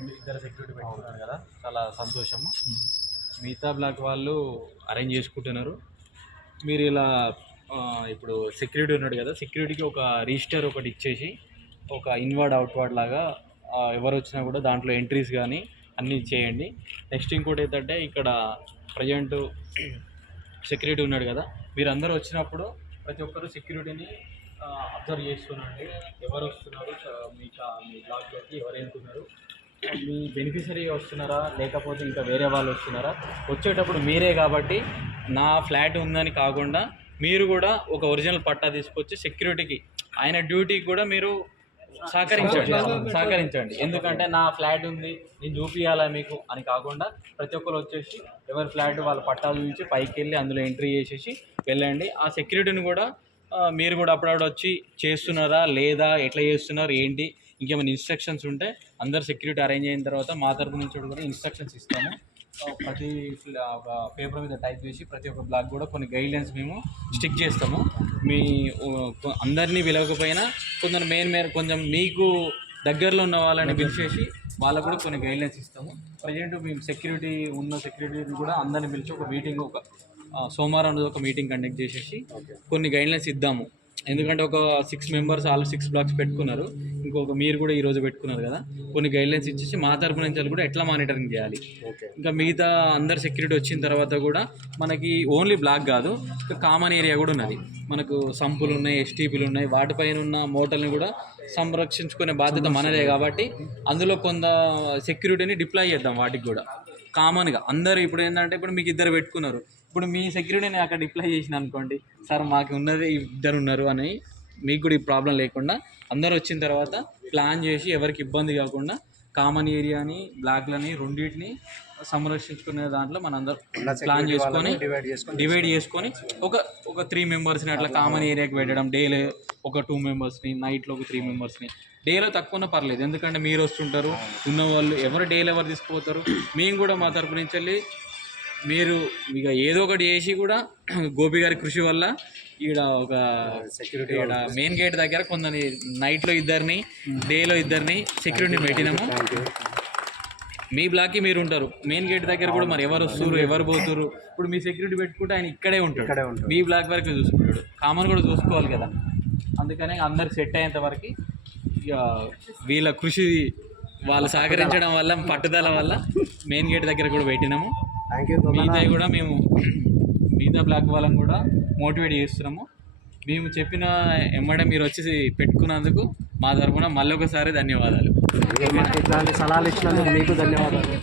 ఇద్దరు సెక్యూరిటీ పెట్టుకున్నారు కదా, చాలా సంతోషము. మిగతా బ్లాక్ వాళ్ళు అరేంజ్ చేసుకుంటున్నారు. మీరు ఇలా ఇప్పుడు సెక్యూరిటీ ఉన్నాడు కదా, సెక్యూరిటీకి ఒక రిజిస్టర్ ఒకటి ఇచ్చేసి ఒక ఇన్వర్డ్ అవుట్వర్డ్ లాగా ఎవరు వచ్చినా కూడా దాంట్లో ఎంట్రీస్ కానీ అన్నీ చేయండి. నెక్స్ట్ ఇంకోటి ఏంటంటే, ఇక్కడ ప్రజెంట్ సెక్యూరిటీ ఉన్నాడు కదా, మీరందరూ వచ్చినప్పుడు ప్రతి ఒక్కరు సెక్యూరిటీని అబ్జర్వ్ చేస్తున్నాండి. ఎవరు వస్తున్నారు మీ బ్లాక్లోకి, ఎవరు వెళ్తున్నారు, మీ బెనిఫిషరీ వస్తున్నారా లేకపోతే ఇంకా వేరే వాళ్ళు వస్తున్నారా, వచ్చేటప్పుడు మీరే కాబట్టి నా ఫ్లాట్ ఉందని కాకుండా మీరు కూడా ఒక ఒరిజినల్ పట్టా తీసుకొచ్చి సెక్యూరిటీకి ఆయన డ్యూటీకి కూడా మీరు సహకరించండి. ఎందుకంటే నా ఫ్లాట్ ఉంది నేను చూపించాలా మీకు అని కాకుండా ప్రతి ఒక్కరు వచ్చేసి ఎవరి ఫ్లాట్ వాళ్ళ పట్టాలు చూపించి పైకి వెళ్ళి అందులో ఎంట్రీ చేసేసి వెళ్ళండి. ఆ సెక్యూరిటీని కూడా మీరు కూడా అప్పుడప్పుడు వచ్చి చేస్తున్నారా లేదా, ఎట్లా చేస్తున్నారు ఏంటి, ఇంకేమైనా ఇన్స్ట్రక్షన్స్ ఉంటే అందరు సెక్యూరిటీ అరేంజ్ అయిన తర్వాత మా తరపు నుంచి కూడా ఇన్స్ట్రక్షన్స్ ఇస్తాము. ప్రతి ఒక పేపర్ మీద టైప్ చేసి ప్రతి ఒక్క బ్లాక్ కూడా కొన్ని గైడ్లైన్స్ మేము స్టిక్ చేస్తాము. మీ అందరినీ పిలవకపోయినా కొంచెం మీకు దగ్గరలో ఉన్న వాళ్ళని పిలిచేసి వాళ్ళకు కూడా కొన్ని గైడ్లైన్స్ ఇస్తాము. ప్రజెంట్ మేము సెక్యూరిటీ కూడా అందరిని పిలిచి ఒక మీటింగ్, ఒక సోమవారం రోజు ఒక మీటింగ్ కండక్ట్ చేసేసి కొన్ని గైడ్లైన్స్ ఇద్దాము. ఎందుకంటే ఒక 6 మెంబర్స్ వాళ్ళు 6 బ్లాక్స్ పెట్టుకున్నారు, ఇంకొక మీరు కూడా ఈరోజు పెట్టుకున్నారు కదా, కొన్ని గైడ్లైన్స్ ఇచ్చేసి మా తరపు నుంచి కూడా ఎట్లా మానిటరింగ్ చేయాలి. ఇంకా మిగతా అందరు సెక్యూరిటీ వచ్చిన తర్వాత కూడా మనకి ఓన్లీ బ్లాక్ కాదు, ఇంకా కామన్ ఏరియా కూడా ఉన్నది. మనకు సంపులు ఉన్నాయి, ఎస్టీపీలు ఉన్నాయి, వాటిపైన ఉన్న మోటార్ని కూడా సంరక్షించుకునే బాధ్యత మనదే. కాబట్టి అందులో కొంత సెక్యూరిటీని డిప్లాయ్ చేద్దాం. వాటికి కూడా కామన్గా అందరూ ఇప్పుడు ఏంటంటే, ఇప్పుడు మీకు ఇద్దరు పెట్టుకున్నారు, ఇప్పుడు మీ సెక్యూరిటీని అక్కడ డిప్లాయ్ చేసిన అనుకోండి, సార్ మాకు ఉన్నది ఇద్దరు ఉన్నారు అని మీకు కూడా ఈ ప్రాబ్లం లేకుండా అందరు వచ్చిన తర్వాత ప్లాన్ చేసి ఎవరికి ఇబ్బంది కాకుండా కామన్ ఏరియాని బ్లాక్లని రెండింటిని సంరక్షించుకునే దాంట్లో మన అందరూ ప్లాన్ చేసుకొని డివైడ్ చేసుకొని ఒక 3 మెంబర్స్ని అట్లా కామన్ ఏరియాకి పెట్టడం. డేలో ఒక 2 మెంబర్స్ని, నైట్లో ఒక 3 మెంబర్స్ని. డేలో తక్కువ పర్లేదు, ఎందుకంటే మీరు వస్తుంటారు, ఉన్నవాళ్ళు ఎవరు డేలో ఎవరు తీసుకుపోతారు. మేము కూడా మా తరపు నుంచి వెళ్ళి మీరు ఇక ఏదో ఒకటి చేసి కూడా గోపి గారి కృషి వల్ల ఈడ ఒక సెక్యూరిటీ మెయిన్ గేట్ దగ్గర కొందరిని నైట్లో ఇద్దరిని, డేలో ఇద్దరిని సెక్యూరిటీని పెట్టినాము. మీ బ్లాక్కి మీరు ఉంటారు, మెయిన్ గేట్ దగ్గర కూడా మరి ఎవరు వస్తారు ఎవరు పోతురు. ఇప్పుడు మీ సెక్యూరిటీ పెట్టుకుంటే ఆయన ఇక్కడే ఉంటాడు, మీ బ్లాక్ వరకు చూసుకుంటాడు. కామన్ కూడా చూసుకోవాలి కదా, అందుకనే అందరు సెట్ అయ్యేంత వరకు ఇక వీళ్ళ కృషి వాళ్ళు సహకరించడం వల్ల, పట్టుదల వల్ల మెయిన్ గేట్ దగ్గర కూడా పెట్టినాము. మిగతా కూడా మేము మిగతా బ్లాక్ వాళ్ళని కూడా మోటివేట్ చేస్తున్నాము. మేము చెప్పిన ఎమ్మడే మీరు వచ్చి పెట్టుకున్నందుకు మా తరఫున మళ్ళీ ఒకసారి ధన్యవాదాలు. ఇట్లాంటి సలహాలు ఇచ్చినందుకు మీకు ధన్యవాదాలు.